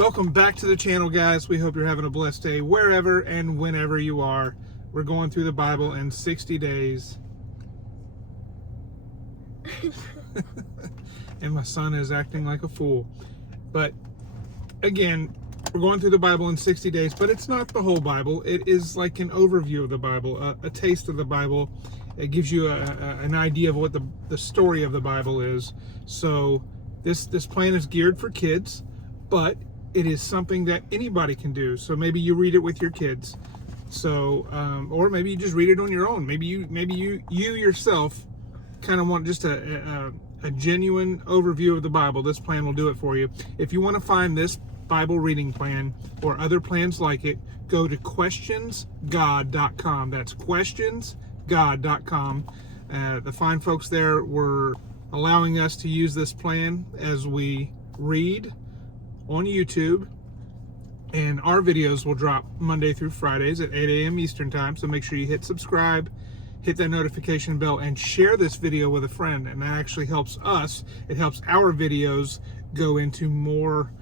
Welcome back to the channel, guys. We hope you're having a blessed day wherever and whenever you are. We're going through the Bible in 60 days. And my son is acting like a fool. But again, we're going through the Bible in 60 days, but it's not the whole Bible. It is like an overview of the Bible, a taste of the Bible. It gives you an idea of what the story of the Bible is. So this plan is geared for kids, but it is something that anybody can do. So maybe you read it with your kids. So, or maybe you just read it on your own. Maybe you yourself kind of want just a genuine overview of the Bible. This plan will do it for you. If you want to find this Bible reading plan or other plans like it, go to questionsgod.com. That's questionsgod.com. The fine folks there were allowing us to use this plan as we read on YouTube, and our videos will drop Monday through Fridays at 8 a.m. Eastern Time, so make sure you hit subscribe, hit that notification bell, and share this video with a friend, and that actually helps us. It helps our videos go into more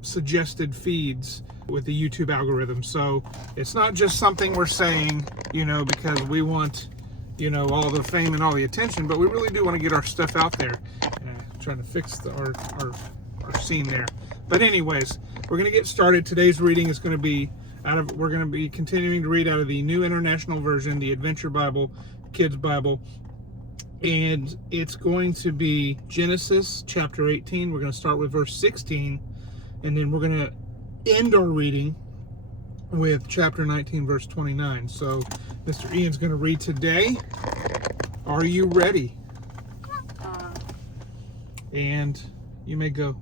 suggested feeds with the YouTube algorithm. So it's not just something we're saying, because we want, all the fame and all the attention, but we really do want to get our stuff out there. Trying to fix our scene there. But anyways, we're going to get started. Today's reading is going to be we're going to be continuing to read out of the New International Version, the Adventure Bible, Kids Bible. And it's going to be Genesis chapter 18. We're going to start with verse 16. And then we're going to end our reading with chapter 19, verse 29. So Mr. Ian's going to read today. Are you ready? And you may go.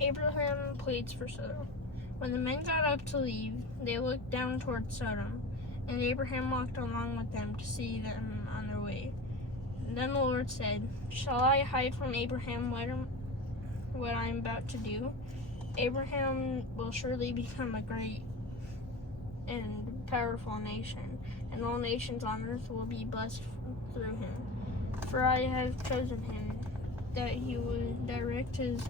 Abraham pleads for Sodom. When the men got up to leave, they looked down toward Sodom, and Abraham walked along with them to see them on their way. Then the Lord said, "Shall I hide from Abraham what I am about to do? Abraham will surely become a great and powerful nation, and all nations on earth will be blessed through him. For I have chosen him, that he would direct his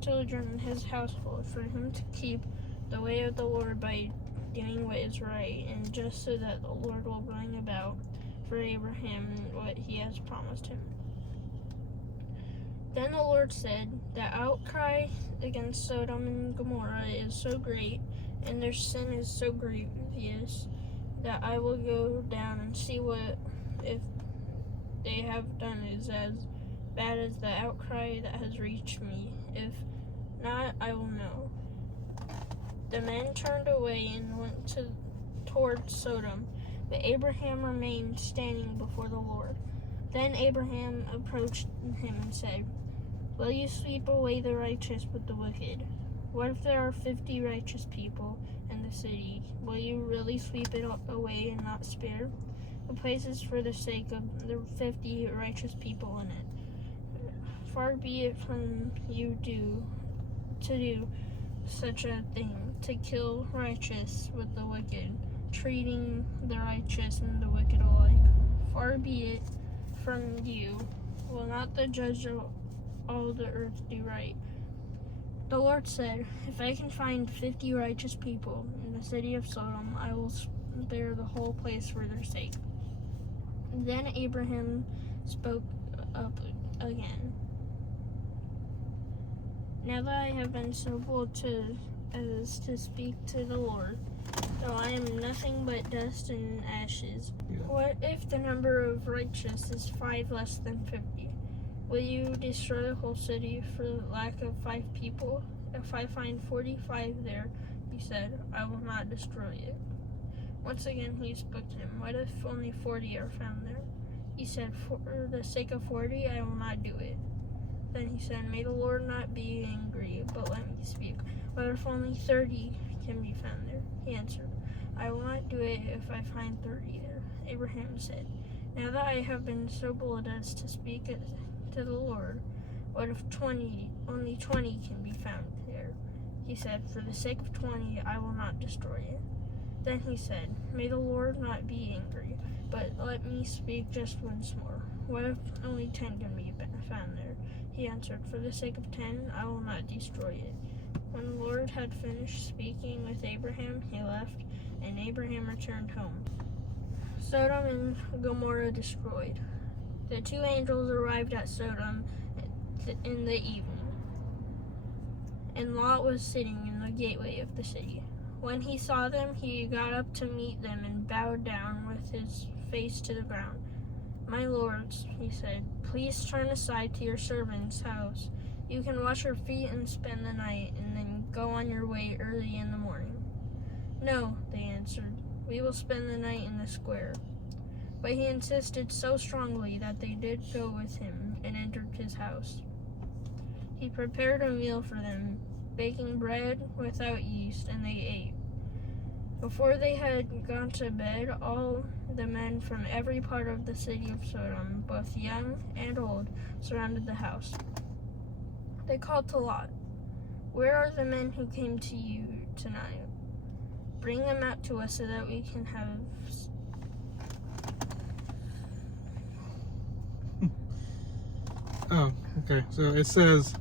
children and his household, for him to keep the way of the Lord by doing what is right and just, so that the Lord will bring about for Abraham what he has promised him." Then the Lord said, "The outcry against Sodom and Gomorrah is so great, and their sin is so grievous, that I will go down and see if they have done is as bad as the outcry that has reached me. If not, I will know." The men turned away and went toward Sodom, but Abraham remained standing before the Lord. Then Abraham approached him and said, "Will you sweep away the righteous with the wicked? What if there are 50 righteous people in the city? Will you really sweep it away and not spare? The place is for the sake of the 50 righteous people in it. Far be it from you to do such a thing, to kill righteous with the wicked, treating the righteous and the wicked alike. Far be it from you. Will not the judge of all the earth do right?" The Lord said, "If I can find 50 righteous people in the city of Sodom, I will spare the whole place for their sake." Then Abraham spoke up again. "Now that I have been so bold as to speak to the Lord, though I am nothing but dust and ashes, what if the number of righteous is 5 less than 50? Will you destroy the whole city for lack of 5 people? If I find 45 there," he said, "I will not destroy it." Once again he spoke to him. "What if only 40 are found there?" He said, "For the sake of 40, I will not do it." Then he said, "May the Lord not be angry, but let me speak. What if only 30 can be found there?" He answered, "I will not do it if I find 30 there." Abraham said, "Now that I have been so bold as to speak to the Lord, what if only 20 can be found there?" He said, "For the sake of 20, I will not destroy it." Then he said, "May the Lord not be angry, but let me speak just once more. What if only 10 can be found there?" He answered, "For the sake of 10, I will not destroy it." When the Lord had finished speaking with Abraham, he left, and Abraham returned home. Sodom and Gomorrah destroyed. The two angels arrived at Sodom in the evening, and Lot was sitting in the gateway of the city. When he saw them, he got up to meet them and bowed down with his face to the ground. "My lords," he said, "please turn aside to your servant's house. You can wash your feet and spend the night, and then go on your way early in the morning." "No," they answered, "we will spend the night in the square." But he insisted so strongly that they did go with him and entered his house. He prepared a meal for them, baking bread without yeast, and they ate. Before they had gone to bed, all the men from every part of the city of Sodom, both young and old, surrounded the house. They called to Lot, "Where are the men who came to you tonight? Bring them out to us so that we can have..." Oh, okay. So it says,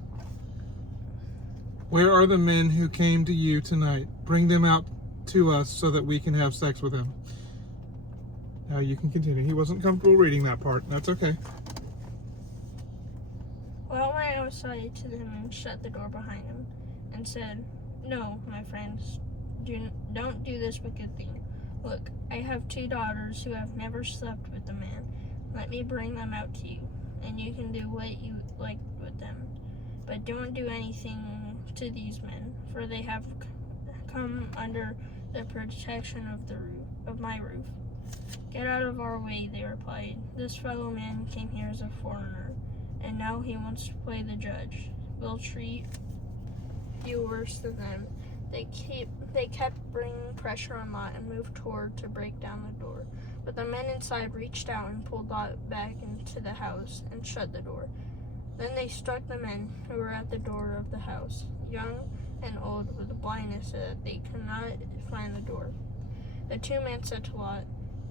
"Where are the men who came to you tonight? Bring them out to us so that we can have sex with them." Now you can continue. He wasn't comfortable reading that part. That's okay. Lot went outside to them and shut the door behind him, and said, "No, my friends, don't do this wicked thing. Look, I have 2 daughters who have never slept with a man. Let me bring them out to you, and you can do what you like with them. But don't do anything to these men, for they have come under the protection of my roof." "Get out of our way," they replied. "This fellow man came here as a foreigner, and now he wants to play the judge. We'll treat you worse than them." They kept bringing pressure on Lot and moved toward to break down the door. But the men inside reached out and pulled Lot back into the house and shut the door. Then they struck the men who were at the door of the house, young and old, with blindness so that they could not find the door. The 2 men said to Lot,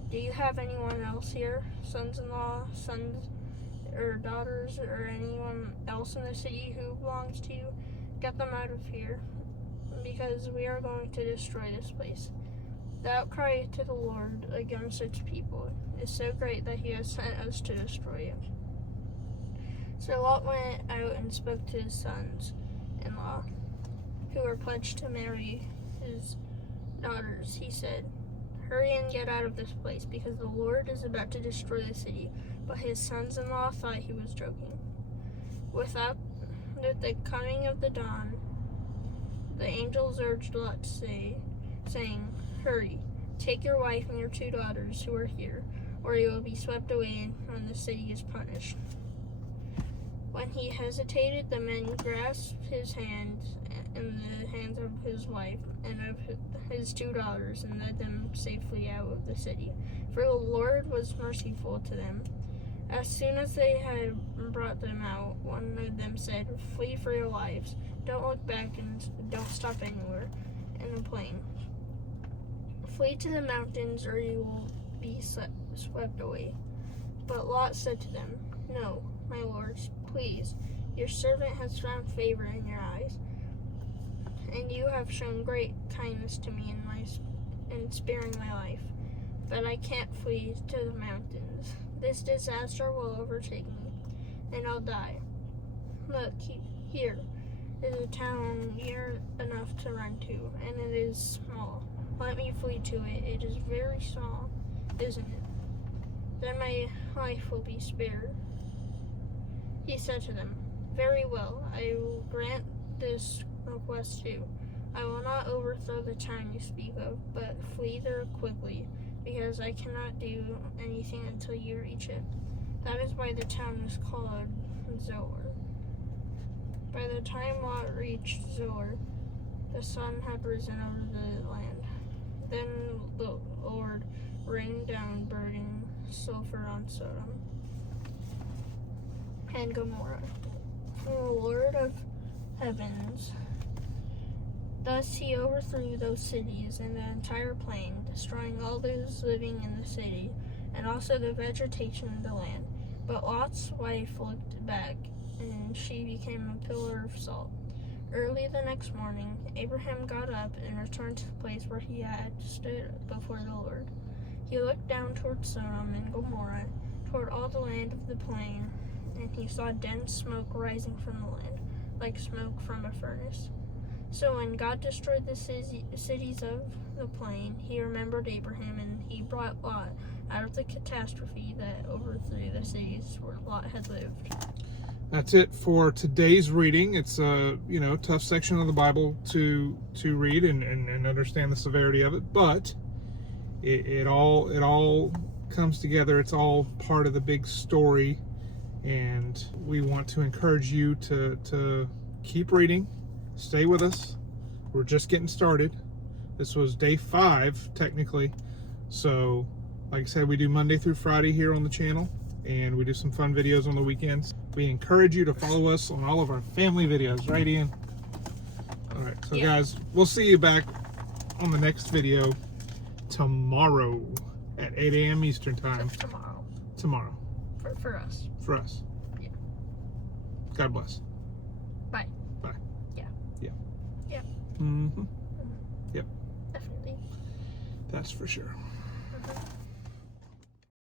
"Do you have anyone else here, sons-in-law, sons or daughters, or anyone else in the city who belongs to you? Get them out of here, because we are going to destroy this place." The outcry to the Lord against its people is so great that he has sent us to destroy it. So Lot went out and spoke to his sons-in-law, who were pledged to marry his daughters. He said, "Hurry and get out of this place, because the Lord is about to destroy the city." But his sons-in-law thought he was joking. With the coming of the dawn, the angels urged Lot, saying, "Hurry, take your wife and your 2 daughters who are here, or you will be swept away when the city is punished." When he hesitated, the men grasped his hand and the hands of his wife and of his 2 daughters and led them safely out of the city, for the Lord was merciful to them. As soon as they had brought them out, one of them said, "Flee for your lives. Don't look back and don't stop anywhere in the plain. Flee to the mountains or you will be swept away." But Lot said to them, "No, my lords, please. Your servant has found favor in your eyes, and you have shown great kindness to me in sparing my life. But I can't flee to the mountains. This disaster will overtake me, and I'll die. Look, here is a town near enough to run to, and it is small. Let me flee to it. It is very small, isn't it? Then my life will be spared." He said to them, "Very well, I will grant this request too. I will not overthrow the town you speak of, but flee there quickly, because I cannot do anything until you reach it." That is why the town is called Zoar. By the time Lot reached Zoar, the sun had risen over the land. Then the Lord rained down burning sulfur on Sodom and Gomorrah from the Lord of heavens. Thus he overthrew those cities and the entire plain, destroying all those living in the city, and also the vegetation of the land. But Lot's wife looked back and she became a pillar of salt. Early the next morning, Abraham got up and returned to the place where he had stood before the Lord. He looked down toward Sodom and Gomorrah, toward all the land of the plain, and he saw dense smoke rising from the land, like smoke from a furnace. So when God destroyed the cities of the plain, he remembered Abraham, and he brought Lot out of the catastrophe that overthrew the cities where Lot had lived. That's it for today's reading. It's a tough section of the Bible to read and understand the severity of it, but it all comes together. It's all part of the big story, and we want to encourage you to keep reading. Stay with us. We're just getting started. This was day 5 technically, so like I said, we do Monday through Friday here on the channel, and we do some fun videos on the weekends. We encourage you to follow us on all of our family videos, right, Ian? All right, so guys, we'll see you back on the next video tomorrow at 8 a.m. Eastern time. Tomorrow. For us. For us. Yeah. God bless. Bye. Bye. Yeah. Yeah. Yeah. Mm-hmm. Yep. Definitely. That's for sure.